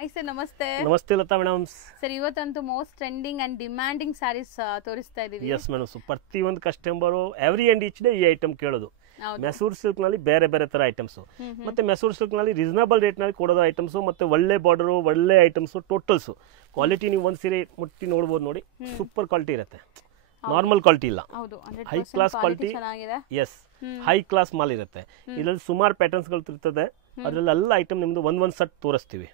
Hi sir, namaste. Namaste Lata madam. Sir, ivattantu most trending and demanding sarees ತೋರಿಸ್ತಾ ಇದೀವಿ. Yes madam. So ಪ್ರತಿ ಒಂದು customer every and each day ಈ item ಕೇಳೋದು. ಮೆಸೂರ್ silk ನಲ್ಲಿ ಬೇರೆ ಬೇರೆ ತರ ಐಟಮ್ಸ್ ಮತ್ತೆ ಮೆಸೂರ್ ಸಿಲ್ಕ್ ನಲ್ಲಿ ರೀಸನಬಲ್ ರೇಟ್ ನಲ್ಲಿ ಕೊಡೋದು ಐಟಮ್ಸ್ ಮತ್ತೆ ಒಳ್ಳೆ ಬಾರ್ಡರ್ ಒಳ್ಳೆ ಐಟಮ್ಸ್ ಟೋಟಲ್ಸ್ ಕ್ವಾಲಿಟಿ ನೀವು ಒಂದು ಸೀರೆ ಮುಟ್ಟಿ ನೋಡಬಹುದು ನೋಡಿ ಸೂಪರ್ ಕ್ವಾಲಿಟಿ ಇರುತ್ತೆ ನಾರ್ಮಲ್ ಕ್ವಾಲಿಟಿ ಇಲ್ಲ high class quality yes high class ಮಾಲ್ ಇರುತ್ತೆ ಇದರಲ್ಲಿ ಸುಮಾರು ಪ್ಯಾಟರ್ನ್ಸ್ ಗಳು ಇರ್ತದೆ ಅದರಲ್ಲಿ ಎಲ್ಲ ಐಟಮ್ ನಿಮ್ದು ಒಂದ್ ಸೆಟ್ ತೋರಿಸ್ತೀವಿ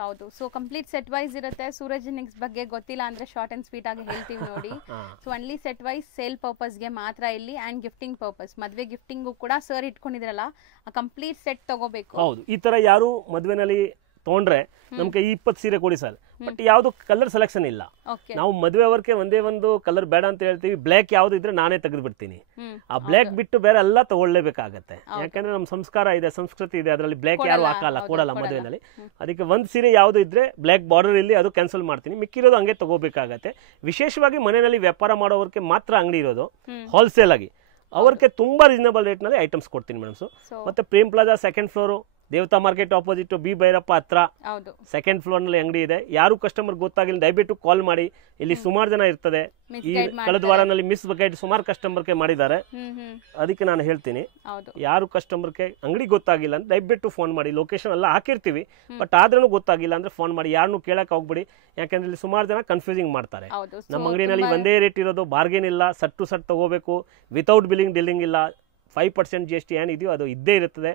ಹೌದು ಸೊ ಕಂಪ್ಲೀಟ್ ಸೆಟ್ ವೈಸ್ ಇರುತ್ತೆ ಸೂರಜನಿಕ್ಸ್ ಬಗ್ಗೆ ಗೊತ್ತಿಲ್ಲ ಅಂದ್ರೆ ಶಾರ್ಟ್ ಅಂಡ್ ಸ್ವೀಟ್ ಆಗಿ ಹೇಳ್ತೀವಿ ನೋಡಿ so only set wise sale purpose ಗೆ ಮಾತ್ರ ಇಲ್ಲಿ ಅಂಡ್ ಗಿಫ್ಟಿಂಗ್ ಪರ್ಪಸ್ ಮದ್ವೆ ಗಿಫ್ಟಿಂಗ್ ಕೂಡ ಸರ್ ಇಟ್ಕೊಂಡಿದ್ರಲ್ಲ ಕಂಪ್ಲೀಟ್ ಸೆಟ್ ತಗೋಬೇಕು ಹೌದು ಈ ತರ ಯಾರು ಮದ್ವೆನಲ್ಲಿ ತಗೊಂಡ್ರೆ ನಮ್ಗೆ 20 ಸೀರೆ ಕೊಡಿ ಸರ್ ಬಟ್ ಯಾವ್ದು ಕಲರ್ ಸೆಲೆಕ್ಷನ್ ಇಲ್ಲ ನಾವು ಮದುವೆ ವರ್ಗೆ ಒಂದೇ ಒಂದು ಕಲರ್ ಬೇಡ ಅಂತ ಹೇಳ್ತೀವಿ ಬ್ಲಾಕ್ ಯಾವ್ದು ಇದ್ರೆ ನಾನೇ ತೆಗೆದು ಬಿಡ್ತೀನಿ ಆ ಬ್ಲಾಕ್ ಬಿಟ್ಟು ಬೇರೆ ಎಲ್ಲ ತಗೊಳ್ಳೇಬೇಕಾಗತ್ತೆ ಯಾಕಂದ್ರೆ ನಮ್ಮ ಸಂಸ್ಕಾರ ಇದೆ ಸಂಸ್ಕೃತಿ ಇದೆ ಅದರಲ್ಲಿ ಬ್ಲಾಕ್ ಯಾರು ಹಾಕಲ್ಲ ಕೊಡಲ್ಲ ಮದುವೆನಲ್ಲಿ ಅದಕ್ಕೆ ಒಂದ್ ಸೀರೆ ಯಾವ್ದು ಇದ್ರೆ ಬ್ಲಾಕ್ ಬಾರ್ಡರ್ ಇಲ್ಲಿ ಅದು ಕ್ಯಾನ್ಸಲ್ ಮಾಡ್ತೀನಿ ಮಿಕ್ಕಿರೋದು ಹಂಗೆ ತಗೋಬೇಕಾಗತ್ತೆ ವಿಶೇಷವಾಗಿ ಮನೆಯಲ್ಲಿ ವ್ಯಾಪಾರ ಮಾಡೋವರ್ಗೆ ಮಾತ್ರ ಅಂಗಡಿ ಇರೋದು ಹೋಲ್ಸೇಲ್ ಆಗಿ ಅವ್ರಿಗೆ ತುಂಬಾ ರೀಸನಬಲ್ ರೇಟ್ ನಲ್ಲಿ ಐಟಮ್ಸ್ ಕೊಡ್ತೀನಿ ಮೇಡಮ್ ಮತ್ತೆ ಪ್ರೇಮ್ ಪ್ಲಾಜಾ ಸೆಕೆಂಡ್ ಫ್ಲೋರ್ ದೇವತಾ ಮಾರ್ಕೆಟ್ ಆಪೋಸಿಟ್ ಬಿ ಭೈರಪ್ಪ ಹತ್ರ ಸೆಕೆಂಡ್ ಫ್ಲೋರ್ ನಲ್ಲಿ ಅಂಗಡಿ ಇದೆ ಯಾರು ಕಸ್ಟಮರ್ ಗೊತ್ತಾಗಿಲ್ಲ ದಯವಿಟ್ಟು ಕಾಲ್ ಮಾಡಿ ಇಲ್ಲಿ ಸುಮಾರು ಜನ ಇರ್ತದೆ ಈ ಕಳೆದ ವಾರನಲ್ಲಿ ಮಿಸ್ ಗೈಡ್ ಸುಮಾರು ಕಸ್ಟಮರ್ಗೆ ಮಾಡಿದ್ದಾರೆ ಅದಕ್ಕೆ ನಾನು ಹೇಳ್ತೀನಿ ಯಾರು ಕಸ್ಟಮರ್ಗೆ ಅಂಗಡಿ ಗೊತ್ತಾಗಿಲ್ಲ ಅಂದ್ರೆ ದಯವಿಟ್ಟು ಫೋನ್ ಮಾಡಿ ಲೊಕೇಶನ್ ಎಲ್ಲ ಹಾಕಿರ್ತೀವಿ ಬಟ್ ಆದ್ರೂ ಗೊತ್ತಾಗಿಲ್ಲ ಅಂದ್ರೆ ಫೋನ್ ಮಾಡಿ ಯಾರನ್ನು ಕೇಳಕ್ ಹೋಗ್ಬಿಡಿ ಯಾಕಂದ್ರೆ ಇಲ್ಲಿ ಸುಮಾರು ಜನ ಕನ್ಫ್ಯೂಸಿಂಗ್ ಮಾಡ್ತಾರೆ ನಮ್ಮ ಅಂಗಡಿನಲ್ಲಿ ಒಂದೇ ರೇಟ್ ಇರೋದು ಬಾರ್ಗೇನ್ ಇಲ್ಲ ಸಟ್ ಟು ಸಟ್ ತಗೋಬೇಕು ವಿತೌಟ್ ಬಿಲ್ಲಿಂಗ್ ಇಲ್ಲ 5% GST ಏನಿದೆಯೋ ಅದು ಇದ್ದೇ ಇರುತ್ತದೆ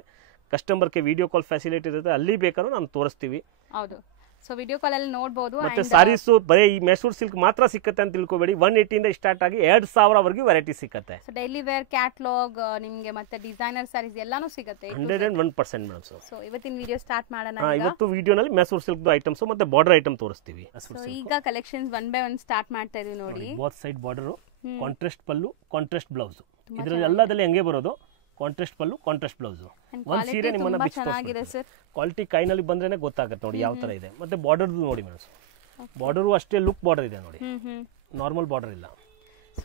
ಕಸ್ಟಮರ್ಗೆ ವಿಡಿಯೋ ಕಾಲ್ ಫೆಸಿಲಿಟಿ ಇರುತ್ತೆ ಅಲ್ಲಿ ಬೇಕಾದ್ರೂ ನಾವು ತೋರಿಸ್ತೀವಿ ಹೌದು ಸೊ ವಿಡಿಯೋ ಕಾಲ್ ಅಲ್ಲಿ ನೋಡಬಹುದು ಮತ್ತೆ ಸಾರೀಸ್ ಬರೀ ಈ ಮೆಸೂರ್ ಸಿಲ್ಕ್ ಮಾತ್ರ ಸಿಕ್ಕತ್ತೆ ಅಂತ ತಿಳ್ಕೊಬೇಡಿ 180 ಇಂದ ಸ್ಟಾರ್ಟ್ ಆಗಿ 2000 ವರೆಗೂ ವೆರೈಟಿ ಸಿಕ್ಕತ್ತೆ ಸೊ ಡೈಲಿ ವೇರ್ ಕ್ಯಾಟಲಾಗ್ ನಿಮಗೆ ಮತ್ತೆ ಡಿಸೈನರ್ ಸಾರೀಸ್ ಎಲ್ಲಾನು ಸಿಗುತ್ತೆ 101% ಮೇಡಂ ಸೊ ಇವತ್ತಿನ ವಿಡಿಯೋ ಸ್ಟಾರ್ಟ್ ಮಾಡೋಣ ಇವತ್ತು ವಿಡಿಯೋನಲ್ಲಿ ಮೆಸೂರ್ ಸಿಲ್ಕ್ ಐಟಮ್ಸ್ ಮತ್ತೆ ಬಾರ್ಡರ್ ಐಟಮ್ ತೋರಿಸ್ತೀವಿ ಸೊ ಈಗ collections one by one start ಮಾಡ್ತಾ ಇದೀವಿ ನೋಡಿ ಬೋತ್ ಸೈಡ್ ಬಾರ್ಡರ್ ಕಾಂಟ್ರಾಸ್ಟ್ ಪಲ್ಲು ಕಾಂಟ್ರಾಸ್ಟ್ ಬ್ಲೌಸ್ ಇದರಲ್ಲಿ ಎಲ್ಲದಲ್ಲಿ ಹಂಗೆ ಬರೋದು ಕಾಂಟ್ರಾಸ್ಟ್ ಪಲ್ಲು ಕಾಂಟ್ರಾಸ್ಟ್ ಬ್ಲೌಸ್ ಒಂದ್ ಸೀರೆ ನಿಮ್ಮನ್ನ ಕ್ವಾಲಿಟಿ ಕೈನಲ್ಲಿ ಬಂದ್ರೇನೆ ಗೊತ್ತಾಗುತ್ತೆ ನೋಡಿ ಯಾವ ತರ ಇದೆ ಮತ್ತೆ ಬಾರ್ಡರ್ ನೋಡಿ ಮೇಡಮ್ ಬಾರ್ಡರ್ ಅಷ್ಟೇ ಲುಕ್ ಬಾರ್ಡರ್ ಇದೆ ನೋಡಿ ನಾರ್ಮಲ್ ಬಾರ್ಡರ್ ಇಲ್ಲ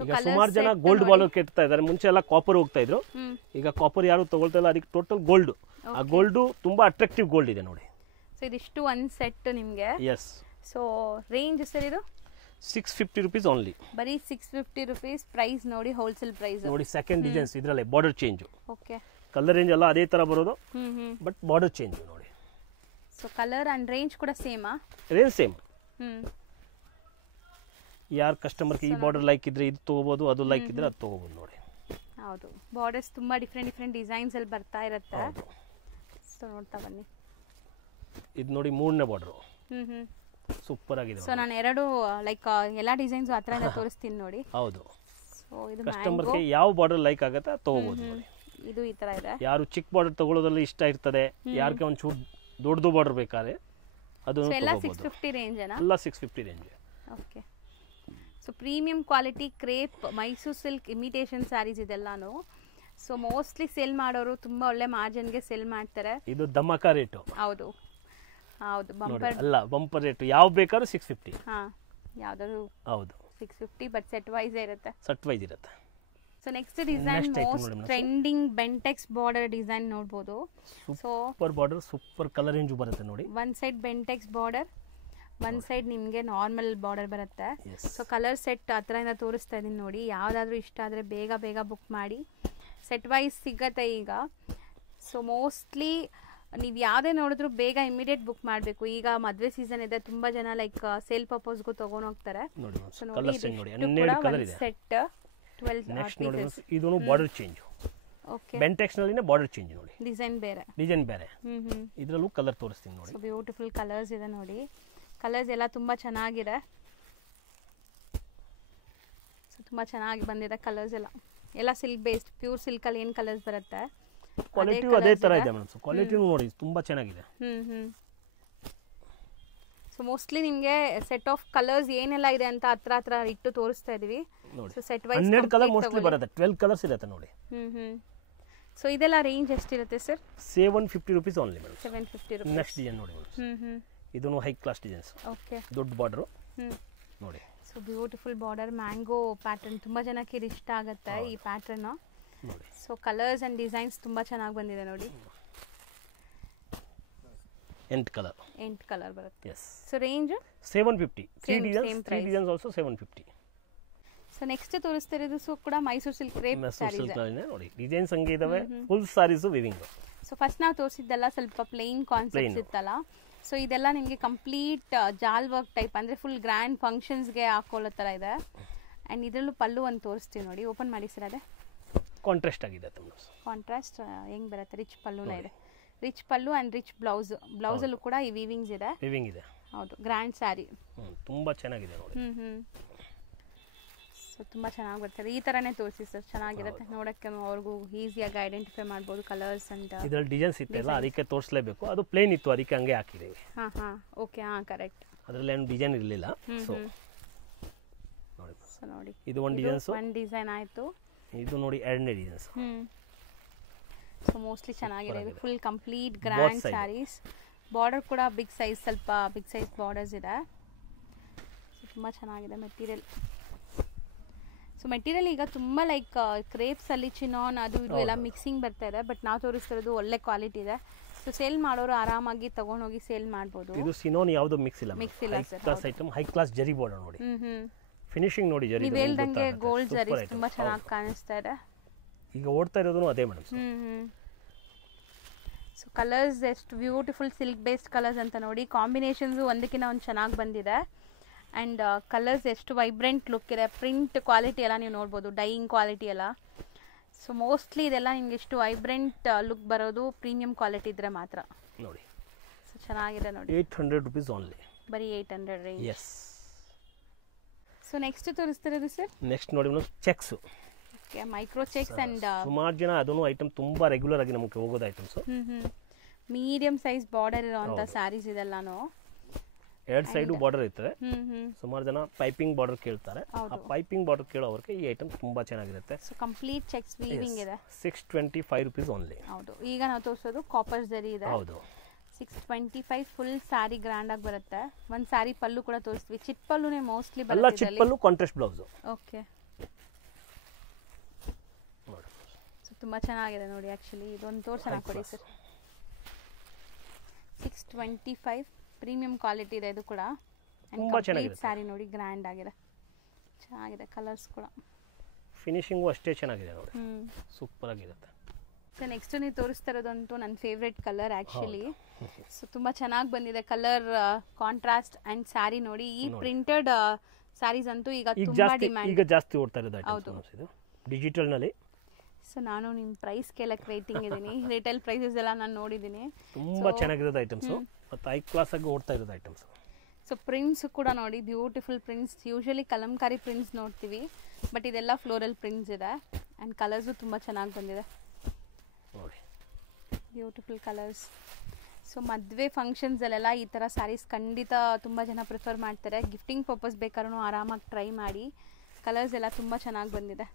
ಈಗ ಸುಮಾರು ಜನ ಗೋಲ್ಡ್ ಬಾರ್ಡರ್ ಕೆಡ್ತಾ ಇದಾರೆ ಮುಂಚೆ ಎಲ್ಲ ಕಾಪರ್ ಹೋಗ್ತಾ ಇದ್ರು ಈಗ ಕಾಪರ್ ಯಾರು ತಗೊಳ್ತಾ ಇಲ್ಲ ಅದಕ್ಕೆ ಟೋಟಲ್ ಗೋಲ್ಡ್ ಆ ಗೋಲ್ಡ್ ತುಂಬಾ ಅಟ್ರಾಕ್ಟಿವ್ ಗೋಲ್ಡ್ ಇದೆ ನೋಡಿ ಸೊ ಇದಿಷ್ಟು ಒಂದ್ ಸೆಟ್ ನಿಮ್ಗೆ ಎಸ್ ಸೊ ರೇಂಜ್ ಸರ್ ಇದು 650 rupees only ಬರೀ 650 rupees ಪ್ರೈಸ್ ನೋಡಿ ಹೋಲ್ಸೇಲ್ ಪ್ರೈಸ್ ನೋಡಿ ಸೆಕೆಂಡ್ ಡಿಸೈನ್ಸ್ ಇದರಲ್ಲೇ border change okay colour range ಎಲ್ಲ ಅದೇ ತರ ಬರೋದು ಬಟ್ ಬಾರ್ಡರ್ ಚೇಂಜ್ ನೋಡಿ ಸೊ ಕಲರ್ ಅಂಡ್ ರೇಂಜ್ ಕೂಡ ಸೇಮಾ ರೇಂಜ್ ಸೇಮ್ ಯಾರ್ ಕಸ್ಟಮರ್ ಗೆ ಈ ಬಾರ್ಡರ್ ಲೈಕ್ ಇದ್ರೆ ಇದು ತಗೋಬಹುದು ಅದು ಲೈಕ್ ಇದ್ರೆ ಅದು ತಗೋಬಹುದು ನೋಡಿ ಹೌದು ಬಾರ್ಡರ್ಸ್ ತುಂಬಾ ಡಿಫರೆಂಟ್ ಡಿಸೈನ್ಸ್ ಅಲ್ಲಿ ಬರ್ತಾ ಇರುತ್ತೆ ಸೊ ನೋಡ್ತಾ ಬನ್ನಿ ಇದು ನೋಡಿ ಮೂರನೇ ಬಾರ್ಡರ್ ಸೂಪರ್ ಆಗಿದೆ ಸೊ ನಾನು ಎರಡು ಲೈಕ್ ಎಲ್ಲಾ ಡಿಸೈನ್ಸ್ ಹತ್ರದಿಂದ ತೋರಿಸ್ತೀನಿ ನೋಡಿ ಹೌದು ಸೊ ಇದು ಕಸ್ಟಮರ್ ಗೆ ಯಾವ ಬಾರ್ಡರ್ ಲೈಕ್ ಆಗುತ್ತೆ ತಗೋಬಹುದು ನೋಡಿ ಇದು ಈ ತರ ಇದೆ ಯಾರು ಚಿಕ್ಕ ಬಾರ್ಡರ್ ತಗೊಳ್ಳೋದ್ರಲ್ಲಿ ಇಷ್ಟ ಇರ್ತದೆ ಯಾರಿಗೆ ಒಂದು ಚೂಟ್ ದೊಡ್ಡದು ಬಾರ್ಡರ್ ಬೇಕಾದ್ರೆ ಅದು ಎಲ್ಲ 650 ರೇಂಜ್ ಅಣ್ಣ ಎಲ್ಲ 650 range okay so premium quality crepe Mysore silk imitation sarees ಇದೆಲ್ಲಾನು ಸೊ ಮೋಸ್ಟ್ಲಿ ಸೇಲ್ ಮಾಡೋರು ತುಂಬಾ ಒಳ್ಳೆ ಮಾರ್ಜಿನ್ ಗೆ ಸೇಲ್ ಮಾಡ್ತಾರೆ ಇದು ಧಮಾಕ ರೇಟ್ ಹೌದು ಹೌದು ಬಂಪರ್ ಅಲ್ಲ ಬಂಪರ್ ರೇಟ್ ಯಾವ ಬೇಕಾದ್ರೂ 650 ಹಾ ಯಾವುದು ಹೌದು 650 ಬಟ್ ಸೆಟ್ ವೈಸ್ ಇರುತ್ತೆ ಸೆಟ್ ವೈಸ್ ಇರುತ್ತೆ so next design most trending Bentex border design ನೋಡಬಹುದು so super border super colour range ಬರುತ್ತೆ ನೋಡಿ one side Bentex border one side ನಿಮಗೆ ನಾರ್ಮಲ್ ಬಾರ್ಡರ್ ಬರುತ್ತೆ ಸೊ ಕಲರ್ ಸೆಟ್ ಹತ್ರದಿಂದ ತೋರಿಸ್ತಾ ಇದೀನಿ ನೋಡಿ ಯಾವ್ದಾದ್ರು ಇಷ್ಟ ಆದ್ರೆ ಬೇಗ ಬುಕ್ ಮಾಡಿ ಸೆಟ್ ವೈಸ್ ಸಿಗತ್ತೆ ಈಗ ಸೊ ಮೋಸ್ಟ್ಲಿ ನೀವು ಯಾವುದೇ ನೋಡಿದ್ರು ಬೇಗ ಇಮಿಡಿಯೇಟ್ ಬುಕ್ ಮಾಡಬೇಕು ಈಗ ಮದುವೆ ಸೀಸನ್ ಇದೆ ತುಂಬಾ ಜನ ಲೈಕ್ ಸೇಲ್ ಪರ್ಪಸ್ಗೂ ತಗೊಂಡು ಹೋಗ್ತಾರೆ ಸೊ ನೋಡಿ ಸೆಟ್ 12 ನೆಕ್ಸ್ಟ್ ನೋಡಿ ಇದನ್ನು ಬಾರ್ಡರ್ ಚೇಂಜ್ ಓಕೆ ಬೆಂಟೆಕ್ಸ್ ನಲ್ಲಿನೇ ಬಾರ್ಡರ್ ಚೇಂಜ್ ನೋಡಿ ಡಿಸೈನ್ ಬೇರೆ ಇದರಲ್ಲೂ ಕಲರ್ ತೋರಿಸ್ತೀನಿ ನೋಡಿ ಸೊ ಬ್ಯೂಟಿಫುಲ್ ಕಲರ್ಸ್ ಇದೆ ನೋಡಿ ಕಲರ್ಸ್ ಎಲ್ಲ ತುಂಬಾ ಚೆನ್ನಾಗಿದೆ ಸೊ ತುಂಬಾ ಚೆನ್ನಾಗಿ ಬಂದಿದೆ ಕಲರ್ಸ್ ಎಲ್ಲ ಸಿಲ್ಕ್ ಬೇಸ್ಡ್ ಪ್ಯೂರ್ ಸಿಲ್ಕ್ ಅಲ್ಲಿ ಏನು ಕಲರ್ಸ್ ಬರುತ್ತೆ ಕ್ವಾಲಿಟಿ ಅದೇ ತರ ಇದೆ ಮೇಡಂ ಕ್ವಾಲಿಟಿ ನೋಡಿ ತುಂಬಾ ಚೆನ್ನಾಗಿದೆ ಸೊ ಮೋಸ್ಟ್ಲಿ ನಿಮಗೆ ಸೆಟ್ ಆಫ್ ಕಲರ್ಸ್ ಏನೆಲ್ಲ ಇದೆ ಅಂತ ಹತ್ರ ಇಟ್ಟು ತೋರಿಸ್ತಾ ಇದೀವಿ so set wise 12 colour mostly ಬರುತ್ತೆ 12 ಕಲರ್ಸ್ ಇರುತ್ತೆ ನೋಡಿ ಸೊ ಇದೆಲ್ಲ ರೇಂಜ್ ಎಷ್ಟಿರುತ್ತೆ sir 750 rupees only madam 750 rupees next design ನೋಡಿ ಮೇಡಂ ಇದನ್ನು ಹೈ ಕ್ಲಾಸ್ ಡಿಸೈನ್ಸ್ ಓಕೆ ದೊಡ್ಡ ಬಾರ್ಡರ್ ನೋಡಿ so beautiful border mango pattern ತುಂಬಾ ಜನಕ್ಕೆ ಇಷ್ಟ ಆಗುತ್ತೆ ಈ pattern so colours and designs ತುಂಬಾ ಚೆನ್ನಾಗಿ ಬಂದಿದೆ ನೋಡಿ ಎಂಟ್ ಕಲರ್ ಬರುತ್ತೆ. Yes. So range 750. Same three designs also 750. So next ತೋರಿಸ್ತಿರೋದು ಸೊ ಕೂಡ Mysuru silk crepe Mysuru sarees. Silk ನೋಡಿ ಡಿಸೈನ್ಸ್ ಹಂಗೆ ಇದಾವೆ. Full sarees weaving. So first ನಾವು ತೋರಿಸಿದ್ದೆಲ್ಲ ಸ್ವಲ್ಪ ಪ್ಲೇನ್ ಕಾನ್ಸೆಪ್ಟ್ಸ್ ಇತ್ತಲ್ಲ. ಸೊ ಇದೆಲ್ಲ ನಿಮಗೆ ಕಂಪ್ಲೀಟ್ ಜಾಲ್ ವರ್ಕ್ ಟೈಪ್, ಅಂದರೆ ಫುಲ್ ಗ್ರ್ಯಾಂಡ್ ಫಂಕ್ಷನ್ಸ್ಗೆ ಹಾಕೊಳ್ಳೋ ಥರ ಇದೆ. ಆ್ಯಂಡ್ ಇದರಲ್ಲೂ ಪಲ್ಲು ಒಂದು ತೋರಿಸ್ತೀವಿ ನೋಡಿ, ಓಪನ್ ಮಾಡಿ ಸರ್. ಅದೇ ಕಾಂಟ್ರಾಸ್ಟ್ ಆಗಿದೆ. ಕಾಂಟ್ರಾಸ್ಟ್ ಹೆಂಗೆ ಬರುತ್ತೆ, ರಿಚ್ ಪಲ್ಲುನೇ ಇದೆ. ರಿಚ್ ಪಲ್ಲು ಆ್ಯಂಡ್ ರಿಚ್ ಬ್ಲೌಸಲ್ಲೂ ಕೂಡ ಈ ವೀವಿಂಗ್ಸ್ ಇದೆ. ಹೌದು, ಗ್ರ್ಯಾಂಡ್ ಸ್ಯಾರಿ. ತುಂಬ ಚೆನ್ನಾಗಿದೆ ನೋಡಿ. ಸೊ ತುಂಬ ಚೆನ್ನಾಗಿ ಬರ್ತದೆ. ಈ ಥರನೇ ತೋರಿಸಿ ಸರ್, ಚೆನ್ನಾಗಿರುತ್ತೆ ನೋಡೋಕ್ಕೆ. ಅವ್ರಿಗೂ ಈಸಿಯಾಗಿ ಐಡೆಂಟಿಫೈ ಮಾಡ್ಬೋದು ಕಲರ್ಸ್ ಅಂತ. ಇದರಲ್ಲಿ ಡಿಸೈನ್ಸ್ ಇತ್ತಲ್ಲ ಅದಕ್ಕೆ ತೋರಿಸಲೇಬೇಕು. ಅದು ಪ್ಲೇನ್ ಇತ್ತು ಅದಕ್ಕೆ ಹಂಗೆ ಹಾಕಿದ್ದೀವಿ. Okay, correct. ಅದರಲ್ಲಿ ಏನು ಡಿಸೈನ್ ಇರಲಿಲ್ಲ. ಸೊ ನೋಡಿ, ಇದು ಒಂದು ಡಿಸೈನ್ ಆಯಿತು. ಇದು ನೋಡಿ ಎರಡನೇ ಡಿಸೈನ್ಸ್. ಸೊ ಮೋಸ್ಟ್ಲಿ ಚೆನ್ನಾಗಿದೆ. ಇದು full complete grand sarees. Border ಕೂಡ ಸ್ವಲ್ಪ ಬಿಗ್ ಸೈಜ್ ಬಾರ್ಡರ್ಸ್ ಇದೆ. ಸೊ ತುಂಬ ಚೆನ್ನಾಗಿದೆ ಮೆಟೀರಿಯಲ್. ಸೊ ಮೆಟೀರಿಯಲ್ ಈಗ ತುಂಬ ಲೈಕ್ ಕ್ರೇಪ್ಸಲ್ಲಿ ಚಿನಾನ್ ಅದು ಇದು ಎಲ್ಲ ಮಿಕ್ಸಿಂಗ್ ಬರ್ತಾ ಇದೆ. ಬಟ್ ನಾವು ತೋರಿಸ್ತಿರೋದು ಒಳ್ಳೆ ಕ್ವಾಲಿಟಿ ಇದೆ. ಸೊ ಸೇಲ್ ಮಾಡೋರು ಆರಾಮಾಗಿ ತಗೊಂಡೋಗಿ ಸೇಲ್ ಮಾಡ್ಬೋದು. ಇದು ಸಿನೋನ್ ಯಾವುದು ಮಿಕ್ಸ್ ಇಲ್ಲ sir. Class item, high class ಜರಿ ಬಾರ್ಡರ್ ನೋಡಿ. ಫಿನಿಶಿಂಗ್ ನೋಡಿ ಜರಿ. ನೀವು ಹೇಳ್ದಂಗೆ ಗೋಲ್ಡ್ ಜರಿ ತುಂಬಾ ಚೆನ್ನಾಗಿ ಕಾಣಿಸ್ತಾ ಇದೆ. ಈಗ ಓಡ್ತಾ ಇರೋದು ಅದೇ ಮೇಡಮ್. ಸೊ ಕಲರ್ಸ್ ಎಷ್ಟು ಬ್ಯೂಟಿಫುಲ್ ಸಿಲ್ಕ್ ಬೇಸ್ಡ್ ಕಲರ್ಸ್ ಅಂತ ನೋಡಿ. ಕಾಂಬಿನೇಷನ್ಸು ಒಂದಕ್ಕಿಂತ ಒಂದು ಚೆನ್ನಾಗಿ ಬಂದಿದೆ. ಆ್ಯಂಡ್ ಕಲರ್ಸ್ ಎಷ್ಟು ವೈಬ್ರೆಂಟ್ ಲುಕ್ ಇದೆ. ಪ್ರಿಂಟ್ ಕ್ವಾಲಿಟಿ ಎಲ್ಲ ನೀವು ನೋಡ್ಬೋದು, ಡೈಯಿಂಗ್ ಕ್ವಾಲಿಟಿ ಎಲ್ಲ. ಸೊ ಮೋಸ್ಟ್ಲಿ ಇದೆಲ್ಲ ನಿಮ್ಗೆ ಎಷ್ಟು ವೈಬ್ರೆಂಟ್ ಲುಕ್ ಬರೋದು ಪ್ರೀಮಿಯಂ ಕ್ವಾಲಿಟಿ ಇದ್ರೆ ಮಾತ್ರ ನೋಡಿ. ಸೊ ಚೆನ್ನಾಗಿದೆ ನೋಡಿ. 800 rupees ಓನ್ಲಿ. ಬರೀ 800 ರೇಂಜ್. ಎಸ್. ಸೊ ನೆಕ್ಸ್ಟ್ ತೋರಿಸ್ತಿರೋದು ಸರ್. ನೆಕ್ಸ್ಟ್ ನೋಡಿ checks. Okay, micro checks. And ಸುಮಾರು ಜನ ಅದನ್ನು ಐಟಮ್ ತುಂಬ ರೆಗ್ಯುಲರ್ ಆಗಿ ನಮಗೆ ಹೋಗೋದು ಐಟಮ್ಸು. ಮೀಡಿಯಂ ಸೈಜ್ ಬಾರ್ಡರ್ ಇರೋಂಥ ಸ್ಯಾರೀಸ್ ಇದೆಲ್ಲಾನು. ಎರಡು ಸೈಡು ಬಾರ್ಡರ್ ಇರ್ತದೆ. ಸುಮಾರು ಜನ ಪೈಪಿಂಗ್ ಬಾರ್ಡರ್ ಕೇಳ್ತಾರೆ. ಆ ಪೈಪಿಂಗ್ ಬಾರ್ಡರ್ ಕೇಳೋರಿಗೆ ಈ ಐಟಮ್ ತುಂಬಾ ಚೆನ್ನಾಗಿರುತ್ತೆ. ಸೊ ಕಂಪ್ಲೀಟ್ ಚೆಕ್ಸ್ ವೀವಿಂಗ್ ಇದೆ. 625 rupees ಓನ್ಲಿ. ಹೌದು, ಈಗ ನಾವು ತೋರಿಸೋದು ಕಾಪರ್ ಜರಿ ಇದೆ. ಹೌದು, 625 ಫುಲ್ ಸ್ಯಾರಿ ಗ್ರ್ಯಾಂಡ್ ಆಗಿ ಬರುತ್ತೆ. ಒಂದು ಸ್ಯಾರಿ ಪಲ್ಲು ಕೂಡ ತೋರಿಸ್ತೀವಿ. ಚಿಟ್ ಪಲ್ಲುನೇ ಮೋಸ್ಟ್ಲಿ ಬರುತ್ತೆ. ಎಲ್ಲ ಚಿಟ್ ಪಲ್ಲು, ಕಾಂಟ್ರಾಸ್ಟ್ ಬ್ಲೌಸ್. ಓಕೆ. ಸೊ ತುಂಬಾ ಚೆನ್ನಾಗಿದೆ ನೋಡಿ. ಆಕ್ಚುಲಿ ಇದೊಂದು ತೋರ್ಸೋಣ ಕೊಡಿ ಸರ್. 625 ಪ್ರೀಮಿಯಂ ಕ್ವಾಲಿಟಿ ಇದೆ ಇದು ಕೂಡ. ತುಂಬಾ ಚೆನ್ನಾಗಿದೆ ಸ್ಯಾರಿ ನೋಡಿ, ಗ್ರ್ಯಾಂಡ್ ಆಗಿದೆ, ಚೆನ್ನಾಗಿದೆ. ಕಲರ್ಸ್ ಕೂಡ ಫಿನಿಶಿಂಗು ಅಷ್ಟೇ ಚೆನ್ನಾಗಿದೆ ನೋಡಿ. ಸೂಪರ್ ಆಗಿರುತ್ತೆ. ಸೊ ನೆಕ್ಸ್ಟ್ ನೀವು ತೋರಿಸ್ತಾ ಇರೋದಂತೂ ನನ್ನ ಫೇವ್ರೆಟ್ ಕಲರ್ ಆ್ಯಕ್ಚುಲಿ. ಸೊ ತುಂಬ ಚೆನ್ನಾಗಿ ಬಂದಿದೆ ಕಲರ್ ಕಾಂಟ್ರಾಸ್ಟ್ ಆ್ಯಂಡ್ ಸ್ಯಾರಿ ನೋಡಿ. ಈ ಪ್ರಿಂಟೆಡ್ ಸ್ಯಾರೀಸ್ ಅಂತೂ ಈಗ ತುಂಬ ಡಿಮ್ಯಾಂಡ್. ಈಗ ಜಾಸ್ತಿ ಓಡ್ತಾ ಇರೋದು ಐಟಮ್ಸ್ ಇದು ಡಿಜಿಟಲ್ನಲ್ಲಿ. ಸೊ ನಾನು ನಿಮ್ಮ ಪ್ರೈಸ್ ಕೇಳಕ್ಕೆ ರೇಟಿಂಗ್ ಇದ್ದೀನಿ. ರಿಟೇಲ್ ಪ್ರೈಸಸ್ ಎಲ್ಲ ನಾನು ನೋಡಿದ್ದೀನಿ. ತುಂಬ ಚೆನ್ನಾಗಿರೋದು ಐಟಮ್ಸು ಮತ್ತು ಹೈ ಕ್ಲಾಸ್ ಆಗಿ ಓಡ್ತಾ ಇರೋದು ಐಟಮ್ಸ್. ಸೊ ಪ್ರಿಂಟ್ಸ್ ಕೂಡ ನೋಡಿ, beautiful prints. Usually Kalamkari prints ನೋಡ್ತೀವಿ, ಬಟ್ ಇದೆಲ್ಲ ಫ್ಲೋರಲ್ ಪ್ರಿಂಟ್ಸ್ ಇದೆ. ಆ್ಯಂಡ್ ಕಲರ್ಸು ತುಂಬ ಚೆನ್ನಾಗಿ ಬಂದಿದೆ ನೋಡಿ, ಬ್ಯೂಟಿಫುಲ್ ಕಲರ್ಸ್. ಸೊ ಮದುವೆ ಫಂಕ್ಷನ್ಸಲ್ಲೆಲ್ಲ ಈ ಥರ ಸ್ಯಾರೀಸ್ ಖಂಡಿತ ತುಂಬ ಜನ ಪ್ರಿಫರ್ ಮಾಡ್ತಾರೆ. ಗಿಫ್ಟಿಂಗ್ ಪರ್ಪಸ್ ಬೇಕಾದ್ರೂ ಆರಾಮಾಗಿ ಟ್ರೈ ಮಾಡಿ. ಕಲರ್ಸ್ ಎಲ್ಲ ತುಂಬ ಚೆನ್ನಾಗಿ ಬಂದಿದೆ.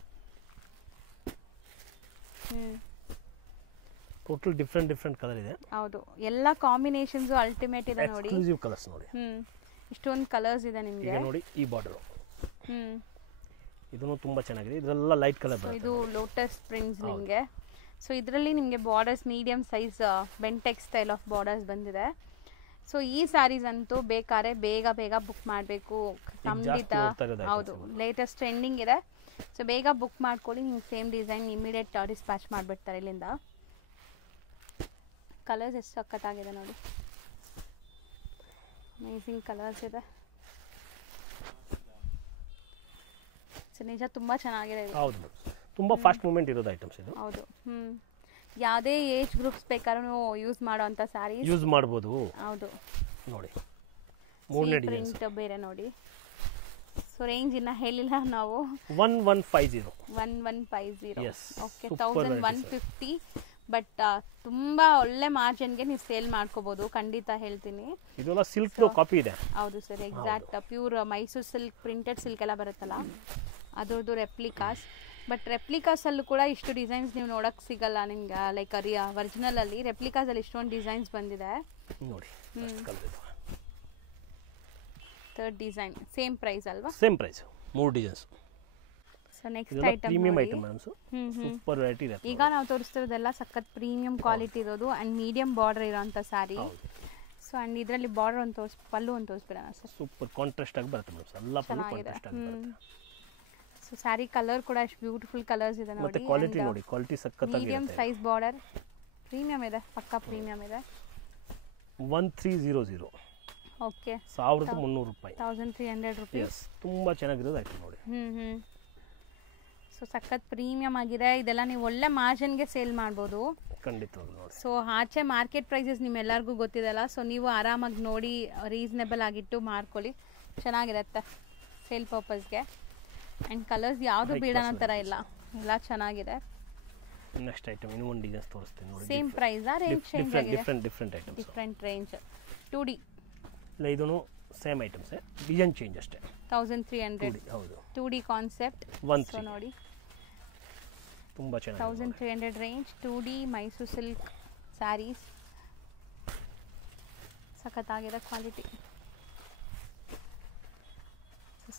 ಟೋಟಲ್ ಡಿಫ್ರೆಂಟ್ ಕಲರ್ ಇದೆ. ಹೌದು, ಎಲ್ಲ ಕಾಂಬಿನೇಷನ್ಸ್ ಅಲ್ಟಿಮೇಟ್ ಇದೆ ನೋಡಿ. ಎಕ್ಸ್ಕ್ಲೂಸಿವ್ ಕಲರ್ಸ್ ನೋಡಿ. ಇಷ್ಟೊಂದು ಕಲರ್ಸ್ ಇದೆ ನಿಮಗೆ. ನೋಡಿ ಈ ಬಾರ್ಡರ್. ಇದನ್ನು ತುಂಬಾ ಚೆನ್ನಾಗಿದೆ. ಇದೆಲ್ಲ ಲೈಟ್ ಕಲರ್ ಬರುತ್ತೆ. ಇದು ಲೋಟಸ್ ಪ್ರಿಂಟ್ಸ್ ನಿಮಗೆ. ಸೊ ಇದರಲ್ಲಿ ನಿಮಗೆ borders medium size Bentex style of borders ಬಂದಿದೆ. ಸೊ ಈ ಸ್ಯಾರೀಸ್ ಅಂತೂ ಬೇಕಾದ್ರೆ ಬೇಗ ಬುಕ್ ಮಾಡಬೇಕು ಖಂಡಿತ. ಹೌದು, ಲೇಟೆಸ್ಟ್ ಟ್ರೆಂಡಿಂಗ್ ಇದೆ. ಸೊ ಬೇಗ ಬುಕ್ ಮಾಡ್ಕೊಳ್ಳಿ. ನಿಮ್ಗೆ ಸೇಮ್ ಡಿಸೈನ್ ಇಮಿಡಿಯೇಟ್ ಡಿಸ್ಪ್ಯಾಚ್ ಮಾಡಿಬಿಡ್ತಾರೆ ಇಲ್ಲಿಂದ. ಕಲರ್ಸ್ ಎಷ್ಟು ಸಖತ್ತಾಗಿದೆ ನೋಡಿ, ಅಮೇಸಿಂಗ್ ಕಲರ್ಸ್ ಇದೆ. ಸೊ ನಿಜ ತುಂಬ ಚೆನ್ನಾಗಿದೆ ಇದು. ಹೌದು, ತುಂಬ ಫಾಸ್ಟ್ ಮೂವ್ಮೆಂಟ್ ಇರೋದು ಐಟಮ್ಸ್ ಇದು. ಹೌದು. ಯಾವುದೇ ಏಜ್ ಗ್ರೂಪ್ಸ್ ಬೇಕಾದ್ರೂ ಯೂಸ್ ಮಾಡೋಂಥ ಸ್ಯಾರೀಸ್ ಯೂಸ್ ಮಾಡ್ಬೋದು. ಹೌದು ನೋಡಿ, ಮೂರನೇ ಡಿಸೈನ್ ಪ್ರಿಂಟ್ ಬೇರೆ ನೋಡಿ. ಸೊ ರೇಂಜ್ ಇನ್ನ ಹೇಳಿಲ್ಲ ನಾವು. 1150. 1150. ಓಕೆ, 1150. ಬಟ್ ತುಂಬಾ ಒಳ್ಳೆ ಮಾರ್ಜಿನ್ಗೆ ನೀವು ಸೇಲ್ ಮಾಡ್ಕೋಬಹುದು, ಖಂಡಿತ ಹೇಳ್ತೀನಿ. ಇದೆಲ್ಲ ಸಿಲ್ಕ್ ಕಾಪಿ ಇದೆ. ಹೌದು sir, exact pure Mysuru silk, printed silk ಎಲ್ಲ ಬರುತ್ತಲ್ಲ ಅದ್ರದ್ದು ರೆಪ್ಲಿಕಾಸ್. ಬಟ್ ರೆಪ್ಲಿಕಾಸ್ ಅಲ್ಲೂ ಕೂಡ ಇಷ್ಟು ಡಿಸೈನ್ಸ್ ನೀವು ನೋಡಕ್ ಸಿಗಲ್ಲ ನಿಮ್ಗೆ. ಲೈಕ್ ಒರಿಜಿನಲ್ ಅಲ್ಲಿ ರೆಪ್ಲಿಕಾಸ್ ಅಲ್ಲಿ ಇಷ್ಟೊಂದು ಡಿಸೈನ್ಸ್ ಬಂದಿದೆ ನೋಡಿ. ಥರ್ಡ್ ಡಿಸೈನ್ ಸೇಮ್ ಪ್ರೈಸ್ ಅಲ್ವಾ? Same price, 3 designs. So next item premium item madam. Super variety ಇದೆ. ಈಗ ನಾವು ತೋರಿಸ್ತಿರೋದೆಲ್ಲ ಸಖತ್ ಪ್ರೀಮಿಯಂ ಕ್ವಾಲಿಟಿ ಇರೋದು ಅಂಡ್ ಮೀಡಿಯಂ ಬಾರ್ಡರ್ ಇರೋಂಥ ಸ್ಯಾರಿ. ಸೊ ಅಂಡ್ ಇದರಲ್ಲಿ ಬಾರ್ಡರ್ ಒಂದು ಪಲ್ಲು ಒಂದು ತೋರಿಸ್ಬಿಡೋಣ ಸರ್. ಸೂಪರ್ ಕಾಂಟ್ರಾಸ್ಟ್ ಆಗಿ ಬರುತ್ತೆ ಮೇಡಮ್, ಎಲ್ಲ ಪಲ್ಲು ಕಾಂಟ್ರಾಸ್ಟ್ ಆಗಿ ಬರುತ್ತೆ. ಸೊ ಸ್ಯಾರಿ ಕಲರ್ ಕೂಡ ಅಷ್ಟು ಬ್ಯೂಟಿಫುಲ್ ಕಲರ್ಸ್ ಇದೆ ನೋಡಿ. ಮತ್ತೆ ಕ್ವಾಲಿಟಿ ನೋಡಿ, ಕ್ವಾಲಿಟಿ ಸಕ್ಕತ್ತಾಗಿ ಮೀಡಿಯಂ ಸೈಜ್ ಬಾರ್ಡರ್, ಪ್ರೀಮಿಯಂ ಇದೆ, ಪಕ್ಕಾ ಪ್ರೀಮಿಯಂ ಇದೆ. 1300 ಓಕೆ 1300 ರೂಪಾಯಿ, 1300 ರುಪೀಸ್. ತುಂಬಾ ಚೆನ್ನಾಗಿರೋದು ಐಟಮ್ ನೋಡಿ. ಸೊ ಸಖತ್ ಪ್ರೀಮಿಯಂ ಆಗಿದೆ. ಇದೆಲ್ಲ ನೀವು ಒಳ್ಳೆ ಮಾರ್ಜಿನ್ಗೆ ಸೇಲ್ ಮಾಡ್ಬೋದು ಖಂಡಿತವಾಗ್ಲೂ ನೋಡಿ. ಸೊ ಆಚೆ ಮಾರ್ಕೆಟ್ ಪ್ರೈಸಸ್ ನಿಮ್ಮೆಲ್ಲರಿಗೂ ಗೊತ್ತಿದೆಲ್ಲ, ಸೊ ನೀವು ಆರಾಮಾಗಿ ನೋಡಿ ರೀಸನೇಬಲ್ ಆಗಿಟ್ಟು ಮಾರ್ಕೊಳ್ಳಿ, ಚೆನ್ನಾಗಿರುತ್ತೆ ಸೇಲ್ ಪರ್ಪಸ್ಗೆ. ಆ್ಯಂಡ್ ಕಲರ್ಸ್ ಯಾವುದು ಬೀಳೋ ಥರ ಇಲ್ಲ, ಎಲ್ಲ ಚೆನ್ನಾಗಿದೆ. ನೆಕ್ಸ್ಟ್ ಐಟಮ್ ಇನ್ನೂ ಒಂದು ಡಿಸೈನ್ಸ್ ತೋರಿಸ್ತೀನಿ ನೋಡಿ. ಸೇಮ್ ಪ್ರೈಸ್ ರೇಂಜ್ ಚೇಂಜ್ ಆಗಿದೆ, different items, different range. 2D ಇಲ್ಲ, ಇದೂ ಸೇಮ್ ಐಟಮ್ಸ್, ಡಿಸೈನ್ ಚೇಂಜ್ ಅಷ್ಟೇ. 1300 ಹೌದು, 2D ಕಾನ್ಸೆಪ್ಟ್. ಸೊ ನೋಡಿ ತುಂಬಾ ಚೆನ್ನಾಗಿ 1300 range 2D Mysuru silk saris, ಸಖತ್ತಾಗಿದೆ ಕ್ವಾಲಿಟಿ,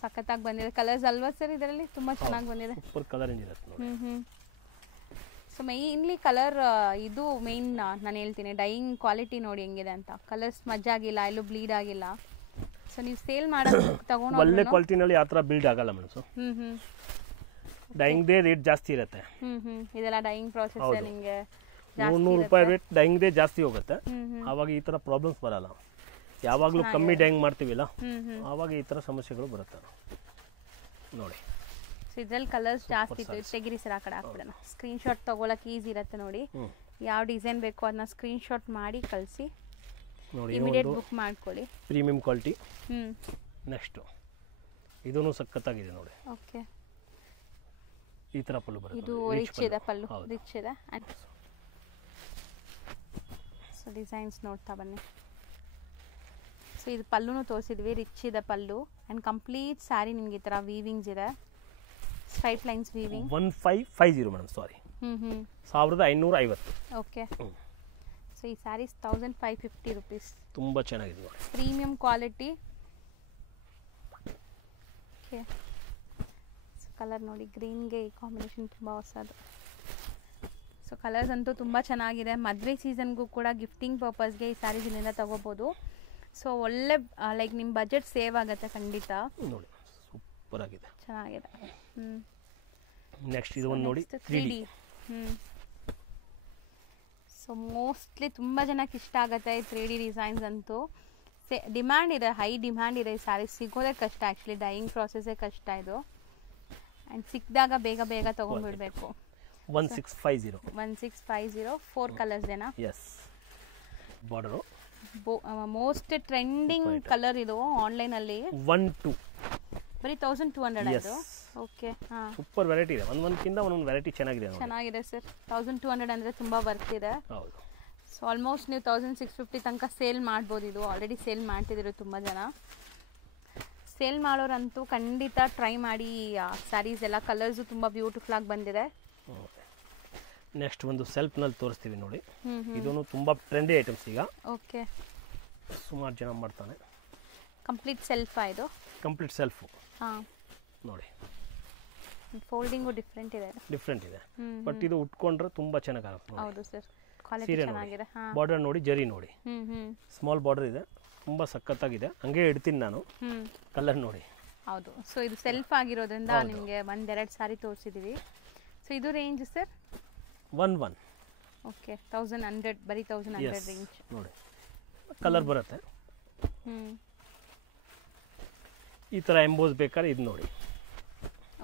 ಸಖತ್ತಾಗಿ ಬಂದಿದೆ. ಕಲರ್ಸ್ ಅಲ್ವಾ ಸರ್ ಇದರಲ್ಲಿ ತುಂಬಾ ಚೆನ್ನಾಗಿ ಬಂದಿದೆ, ಸೂಪರ್ ಕಲರ್ ಇರುತ್ತೆ ನೋಡಿ. ಸೊ ಮೈನ್ಲಿ ಕಲರ್ ಇದು ಮೇನ್ ನಾನು ಹೇಳ್ತೀನಿ, ಡೈಯಿಂಗ್ ಕ್ವಾಲಿಟಿ ನೋಡಿ ಹೆಂಗಿದೆ ಅಂತ. ಕಲರ್ಸ್ ಮಜ್ಜಾಗಿಲ್ಲ, ಎಲ್ಲೂ ಬ್ಲೀಡ್ ಆಗಿಲ್ಲ. ಸೊ ನೀವು ಸೇಲ್ ಮಾಡೋದು ತಗೊಂಡು ಒಳ್ಳೆ ಕ್ವಾಲಿಟಿನಲ್ಲಿ ಆ ಥರ ಬಿಲ್ಡ್ ಆಗಲ್ಲ ಮೇಡಮ್. ಡೈಯಿಂಗ್ ದೇ ರೇಟ್ ಜಾಸ್ತಿ ಇರುತ್ತೆ. ಇದೆಲ್ಲ ಡೈಯಿಂಗ್ ಪ್ರಾಸೆಸ್ ನಿಮಗೆ 300 ರೂಪಾಯಿ ರೇಟ್ ಡೈಯಿಂಗ್ ದೇ ಜಾಸ್ತಿ ಹೋಗುತ್ತೆ. ಆವಾಗ ಈ ಥರ ಪ್ರಾಬ್ಲಮ್ಸ್ ಬರಲ್ಲ. ಯಾವಾಗಲೂ ಕಮ್ಮಿ ಡೈಯಿಂಗ್ ಮಾಡ್ತೀವಿಲ್ಲ, ಆವಾಗ ಈ ಥರ ಸಮಸ್ಯೆಗಳು ಬರುತ್ತೆ ನೋಡಿ. ಸೊ ಇದ್ರಲ್ಲಿ ಕಲರ್ಸ್ ಜಾಸ್ತಿ ಇತ್ತು, ತೆಗಿರಿ ಸರ್ ಆ ಕಡೆ ಹಾಕ್ಬಿಡೋಣ. ಸ್ಕ್ರೀನ್ಶಾಟ್ ತೊಗೊಳಕ್ಕೆ ಈಸಿ ಇರುತ್ತೆ ನೋಡಿ. ಯಾವ ಡಿಸೈನ್ ಬೇಕೋ ಅದನ್ನ ಸ್ಕ್ರೀನ್ಶಾಟ್ ಮಾಡಿ ಕಳಿಸಿ, ಇಮಿಡಿಯೇಟ್ ಬುಕ್ ಮಾಡ್ಕೊಳ್ಳಿ. Premium quality. ನೆಕ್ಸ್ಟ್ ಇದೂ ಸಖತ್ತಾಗಿದೆ ನೋಡಿ. ಓಕೆ, ಈ ಥರ ಪಲ್ಲು ಬರುತ್ತೆ, ಇದು ರಿಚ್ ಇದೆ, ಪಲ್ಲು ರಿಚ್ ಇದೆ. ಸೊ ಡಿಸೈನ್ಸ್ ನೋಡ್ತಾ ಬನ್ನಿ. ಸೊ ಇದು ಪಲ್ಲುನು ತೋರಿಸಿದ್ವಿ, ರಿಚ್ ಇದೆ ಪಲ್ಲು. ಆ್ಯಂಡ್ ಕಂಪ್ಲೀಟ್ ಸ್ಯಾರಿ ನಿಮ್ಗೆ ಈ ಥರ ವೀವಿಂಗ್ಸ್ ಇದೆ, ಸ್ಟ್ರೈಟ್ ಲೈನ್ಸ್ ವೀವಿಂಗ್. 1550 ಮೇಡಮ್, ಸಾರಿ 1550. ಓಕೆ, ಸೊ ಈ ಸ್ಯಾರೀಸ್ 1550 ರುಪೀಸ್. ತುಂಬ ಚೆನ್ನಾಗಿದೆ ನೋಡಿ, premium quality. Okay, so colour ನೋಡಿ, ಗ್ರೀನ್ಗೆ ಈ ಕಾಂಬಿನೇಷನ್ ತುಂಬ ಹೊಸದು. ಸೊ ಕಲರ್ಸ್ ಅಂತೂ ತುಂಬ ಚೆನ್ನಾಗಿದೆ. ಮದುವೆ ಸೀಸನ್ಗೂ ಕೂಡ ಗಿಫ್ಟಿಂಗ್ ಪರ್ಪಸ್ಗೆ ಈ ಸ್ಯಾರೀಸ್ ಇಲ್ಲಿಂದ ತಗೋಬೋದು. ಸೊ ಒಳ್ಳೆ ಲೈಕ್ ನಿಮ್ಮ ಬಜೆಟ್ ಸೇವ್ ಆಗುತ್ತೆ ಖಂಡಿತ ನೋಡಿ, ಸೂಪರ್ ಆಗಿದೆ, ಚೆನ್ನಾಗಿದೆ. ನೆಕ್ಸ್ಟ್ ಇದು ಒಂದು ನೋಡಿ 3D. ಸೊ ಮೋಸ್ಟ್ಲಿ ತುಂಬ ಜನಕ್ಕೆ ಇಷ್ಟ ಆಗುತ್ತೆ ಈ 3D ಡಿಸೈನ್ಸ್ ಅಂತೂ. ಡಿಮ್ಯಾಂಡ್ ಇದೆ, ಹೈ ಡಿಮ್ಯಾಂಡ್ ಇದೆ. ಈ ಸ್ಯಾರಿ ಸಿಗೋದೇ ಕಷ್ಟ, ಆ್ಯಕ್ಚುಲಿ ಡೈಯಿಂಗ್ ಪ್ರಾಸೆಸ್ಸೇ ಕಷ್ಟ ಇದು. ಆ್ಯಂಡ್ ಸಿಕ್ಕಿದಾಗ ಬೇಗ ಬೇಗ ತೊಗೊಂಡ್ಬಿಡ್ಬೇಕು. 1650 4 ಕಲರ್ಸ್ ಏನಾ? Yes, border most trending colour ಇದು ಆನ್ಲೈನಲ್ಲಿ. 1-2 ಬರೀ 1200 ಇದು. ಓಕೆ, ಹಾಂ, ಸೂಪರ್ ವೆರೈಟಿ ಇದೆ, ಒಂದೊಂದಕ್ಕಿಂತ ಒಂದೊಂದು ವೆರೈಟಿ ಚೆನ್ನಾಗಿದೆ ಸರ್. 1200 ಅಂದರೆ ತುಂಬ ವರ್ತ್ ಇದೆ. ಹೌದು. ಸೊ ಆಲ್ಮೋಸ್ಟ್ ನೀವು 1650 ತನಕ ಸೇಲ್ ಮಾಡ್ಬೋದು. ಇದು ಆಲ್ರೆಡಿ ಸೇಲ್ ಮಾಡ್ತಿದ್ರು ತುಂಬ ಜನ. ಸೇಲ್ ಮಾಡೋರಂತೂ ಖಂಡಿತ ಟ್ರೈ ಮಾಡಿ. ಸ್ಯಾರೀಸ್ ಎಲ್ಲ ಕಲರ್ಸು ತುಂಬ ಬ್ಯೂಟಿಫುಲ್ ಆಗಿ ಬಂದಿದೆ. ನೆಕ್ಸ್ಟ್ ಒಂದು ಸೆಲ್ಫ್ನಲ್ಲಿ ತೋರಿಸ್ತೀವಿ ನೋಡಿ. ಇದೂ ತುಂಬ ಟ್ರೆಂಡಿ ಐಟಮ್ಸ್ ಈಗ. ಓಕೆ, ಸುಮಾರು ಜನ ಮಾಡ್ತಾನೆ. ಕಂಪ್ಲೀಟ್ ಸೆಲ್ಫ್ ಇದು. Complete self. ಹಾಂ, ನೋಡಿ ಫೋಲ್ಡಿಂಗು ಡಿಫ್ರೆಂಟ್ ಇದೆ. ಬಟ್ ಇದು ಉಟ್ಕೊಂಡ್ರೆ ತುಂಬ ಚೆನ್ನಾಗುತ್ತೆ. ಹೌದು ಸರ್, ಕ್ವಾಲಿಟಿ ಚೆನ್ನಾಗಿದೆ. ಬಾರ್ಡರ್ ನೋಡಿ, ಜರಿ ನೋಡಿ, ಸ್ಮಾಲ್ ಬಾರ್ಡರ್ ಇದೆ, ತುಂಬ ಸಖತ್ತಾಗಿದೆ. ಹಂಗೆ ಇಡ್ತೀನಿ ನಾನು. ಕಲರ್ ನೋಡಿ. ಹೌದು, ಸೊ ಇದು ಸೆಲ್ಫ್ ಆಗಿರೋದ್ರಿಂದ ನಿಮಗೆ ಒಂದೆರಡು ಸಾರಿ ತೋರಿಸಿದೀವಿ. ಸೊ ಇದು ರೇಂಜ್ ಸರ್ 11. ಓಕೆ, 1100, ಬರೀ 1100 ರೇಂಜ್ ನೋಡಿ. ಕಲರ್ ಬರುತ್ತೆ. ಈ ಥರ ಎಂಬೋಸ್ ಬೇಕಾದ್ರೆ ಇದು ನೋಡಿ.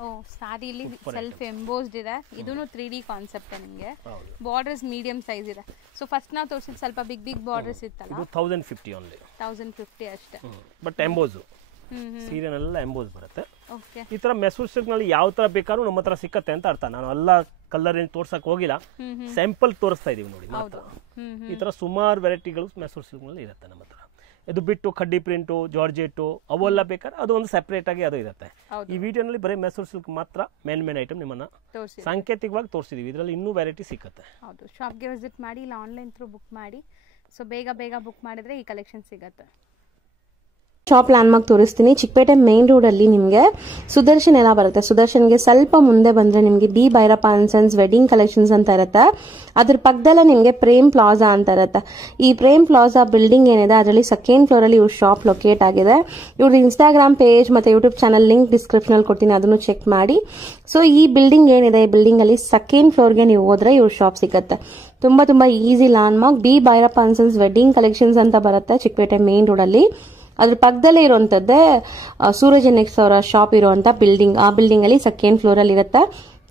ಓ, ಸ್ಯಾರಿಲಿ ಸೆಲ್ಫ್ ಎಂಬೋಸ್ಡ್ ಇದೆ. ಇದೂ 3D ಕಾನ್ಸೆಪ್ಟ್ ನಿಮಗೆ. ಬಾರ್ಡರ್ಸ್ ಮೀಡಿಯಂ ಸೈಜ್ ಇದೆ. ಸೊ ಫಸ್ಟ್ ನಾವು ತೋರಿಸಿದ ಸ್ವಲ್ಪ ಬಿಗ್ ಬಾರ್ಡರ್ಸ್ ಇತ್ತಲ್ಲ, ಇದು 1050 ಓನ್ಲಿ. 1050 ಅಷ್ಟೇ. ಬಟ್ ಎಂಬೋಸು ಸೀರೆನೆಲ್ಲ ಎಂಬೋಸ್ ಬರುತ್ತೆ. ಓಕೆ, ಈ ಥರ ಮೆಸೂರ್ ಸಿಲ್ಕ್ನಲ್ಲಿ ಯಾವ ಥರ ಬೇಕಾದ್ರೂ ನಮ್ಮ ಹತ್ರ ಸಿಕ್ಕತ್ತೆ ಅಂತ ಅರ್ಥ. ನಾನು ಎಲ್ಲ ಕಲರ್ ಏನು ತೋರ್ಸಕ್ಕೆ ಹೋಗಿಲ್ಲ, ಸ್ಯಾಂಪಲ್ ತೋರಿಸ್ತಾ ಇದೀವಿ ನೋಡಿ ಮಾತ್ರ. ಈ ಥರ ಸುಮಾರು ವೆರೈಟಿಗಳು ಮೆಸೂರ್ ಸಿಲ್ಕ್ನಲ್ಲಿ ಇರುತ್ತೆ ನಮ್ಮ ಹತ್ರ. ಇದು ಬಿಟ್ಟು ಕಡ್ಡಿ ಪ್ರಿಂಟು, ಜಾರ್ಜೆಟ್ಟು ಅವೆಲ್ಲ ಬೇಕಾದ್ರೆ ಅದು ಒಂದು ಸೆಪರೇಟ್ ಆಗಿ ಅದು ಇರುತ್ತೆ. ಈ ವಿಡಿಯೋನಲ್ಲಿ ಬರೀ ಮೆಸೂರ್ ಸಿಲ್ಕ್ ಮಾತ್ರ ಮೇನ್ ಐಟಮ್ ನಿಮ್ಮನ್ನ ಸಾಂಕೇತಿಕವಾಗಿ ತೋರಿಸಿದೀವಿ. ಇದರಲ್ಲಿ ಇನ್ನೂ ವೆರೈಟಿ ಸಿಕ್ಕತ್ತೆ. ಹೌದು, ಶಾಪ್ಗೆ ವಿಸಿಟ್ ಮಾಡಿ, ಇಲ್ಲ ಆನ್ಲೈನ್ ಥ್ರೂ ಬುಕ್ ಮಾಡಿ. ಸೊ ಬೇಗ ಬುಕ್ ಮಾಡಿದ್ರೆ ಈ ಕಲೆಕ್ಷನ್ ಸಿಗತ್ತೆ. ಶಾಪ್ ಲ್ಯಾಂಡ್ ಮಾರ್ಕ್ ತೋರಿಸ್ತೀನಿ. ಚಿಕ್ಕಪೇಟೆ ಮೇನ್ ರೋಡ್ ಅಲ್ಲಿ ನಿಮಗೆ ಸುದರ್ಶನ್ ಎಲ್ಲ ಬರುತ್ತೆ. ಸುದರ್ಶನ್ಗೆ ಸ್ವಲ್ಪ ಮುಂದೆ ಬಂದ್ರೆ ನಿಮಗೆ B Bhyrappa and sons wedding collections ಅಂತ ಇರುತ್ತೆ. ಅದ್ರ ಪಕ್ಕದಲ್ಲೇ ನಿಮಗೆ ಪ್ರೇಮ್ ಪ್ಲಾಜಾ ಅಂತ ಇರುತ್ತೆ. ಈ ಪ್ರೇಮ್ ಪ್ಲಾಜಾ ಬಿಲ್ಡಿಂಗ್ ಏನಿದೆ ಅದರಲ್ಲಿ ಸೆಕೆಂಡ್ ಫ್ಲೋರ್ ಅಲ್ಲಿ ಇವ್ರ ಶಾಪ್ ಲೊಕೇಟ್ ಆಗಿದೆ. ಇವ್ರ ಇನ್ಸ್ಟಾಗ್ರಾಮ್ ಪೇಜ್ ಮತ್ತೆ ಯೂಟ್ಯೂಬ್ ಚಾನಲ್ ಲಿಂಕ್ ಡಿಸ್ಕ್ರಿಪ್ಷನ್ ಅಲ್ಲಿ ಕೊಡ್ತೀನಿ, ಅದನ್ನು ಚೆಕ್ ಮಾಡಿ. ಸೊ ಈ ಬಿಲ್ಡಿಂಗ್ ಏನಿದೆ ಈ ಬಿಲ್ಡಿಂಗ್ ಅಲ್ಲಿ ಸೆಕೆಂಡ್ ಫ್ಲೋರ್ಗೆ ನೀವು ಹೋದ್ರೆ ಇವ್ರ ಶಾಪ್ ಸಿಗುತ್ತೆ. ತುಂಬಾ easy land mark. B Bhyrappa and sons wedding collections ಅಂತ ಬರುತ್ತೆ ಚಿಕ್ಕಪೇಟೆ ಮೇನ್ ರೋಡ್ ಅಲ್ಲಿ. ಅದ್ರ ಪಕ್ಕದಲ್ಲೇ ಇರುವಂತದ್ದೇ ಸೂರಜ್ ಎನೆಕ್ಸ್ ಅವರ ಶಾಪ್ ಇರುವಂತ ಬಿಲ್ಡಿಂಗ್. ಆ ಬಿಲ್ಡಿಂಗ್ ಅಲ್ಲಿ ಸೆಕೆಂಡ್ ಫ್ಲೋರ್ ಅಲ್ಲಿ ಇರುತ್ತೆ.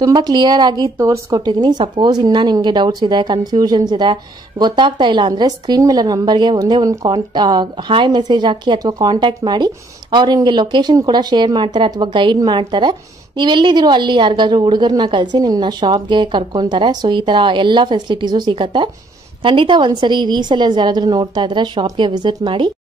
ತುಂಬಾ ಕ್ಲಿಯರ್ ಆಗಿ ತೋರಿಸ್ಕೊಟ್ಟಿದ್ದೀನಿ. ಸಪೋಸ್ ಇನ್ನ ನಿಮ್ಗೆ ಡೌಟ್ಸ್ ಇದೆ, ಕನ್ಫ್ಯೂಷನ್ಸ್ ಇದೆ, ಗೊತ್ತಾಗ್ತಾ ಇಲ್ಲ ಅಂದ್ರೆ ಸ್ಕ್ರೀನ್ ಮೇಲೆ ನಂಬರ್ಗೆ ಒಂದೇ ಒಂದು ಹಾಯ್ ಮೆಸೇಜ್ ಹಾಕಿ ಅಥವಾ ಕಾಂಟ್ಯಾಕ್ಟ್ ಮಾಡಿ. ಅವ್ರು ನಿಮ್ಗೆ ಲೊಕೇಶನ್ ಕೂಡ ಶೇರ್ ಮಾಡ್ತಾರೆ ಅಥವಾ ಗೈಡ್ ಮಾಡ್ತಾರೆ. ನೀವೆಲ್ಲಿದ್ದೀರೋ ಅಲ್ಲಿ ಯಾರಿಗಾದ್ರೂ ಹುಡುಗರನ್ನ ಕಳಿಸಿ ನಿಮ್ಮನ್ನ ಶಾಪ್ಗೆ ಕರ್ಕೊಂತಾರೆ. ಸೊ ಈ ತರ ಎಲ್ಲಾ ಫೆಸಿಲಿಟೀಸು ಸಿಗತ್ತೆ. ಖಂಡಿತ ಒಂದ್ಸರಿ ರೀಸೆಲರ್ಸ್ ಯಾರಾದ್ರೂ ನೋಡ್ತಾ ಇದ್ರೆ ಶಾಪ್ಗೆ ವಿಸಿಟ್ ಮಾಡಿ.